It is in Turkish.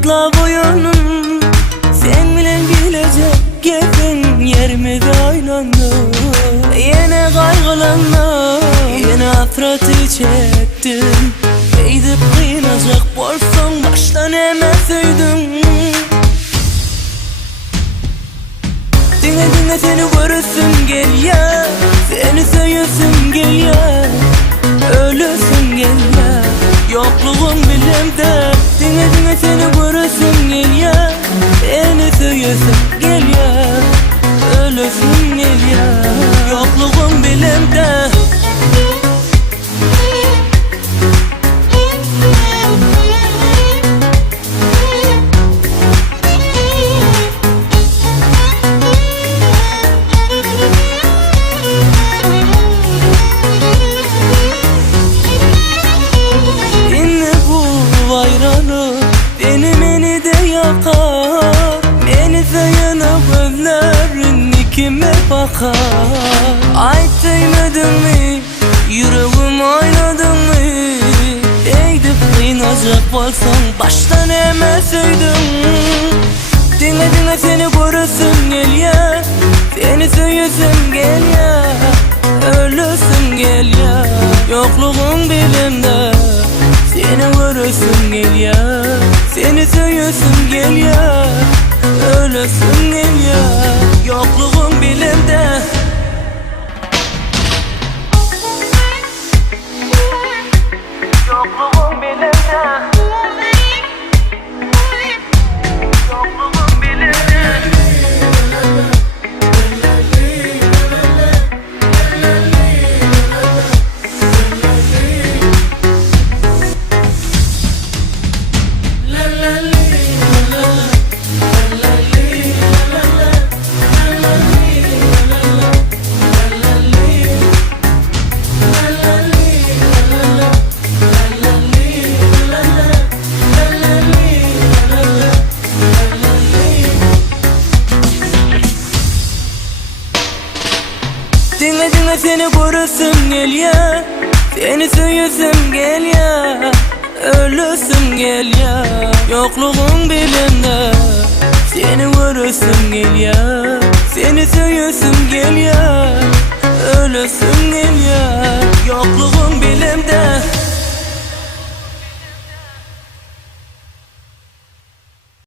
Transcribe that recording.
atla boyunum. Sen bilen bilecek gelin yerime de oynandı. Yine kaygılanma, yine afratı çektim. Eydip kıyınacak bolsan baştan emeseydin. Dinle dinle seni görürsün gel ya, seni seviyorsun gel ya, ölürsün gel ya, yokluğun bilimde. Dinle dinle seni görürsün gel ya, seni seviyorsun gel ya, ölürsün gel ya, yokluğun bilimde. Beni de yakar, beni sayana gözlerin kime bakar? Ay değmedin mi, yüreğim oynadın mı? Eydip kıynacak bolsan baştan emeseydin. Dinle dinle seni görürsün gel ya, seni seviyorsun gel ya, ölürsün gel ya, yokluğun bilimde. Seni görürsün gel ya, seni seviyorsun gel ya, ölürsün gel ya, yokluğun bilimde. Yokluğun bilimde. Yokluğun bilimde. Dinle dinle seni görürsün gel ya, seni seviyorsun gel ya, ölürsün gel ya, yokluğun bilimde. Seni görürsün gel ya, seni seviyorsun gel ya, ölürsün gel ya,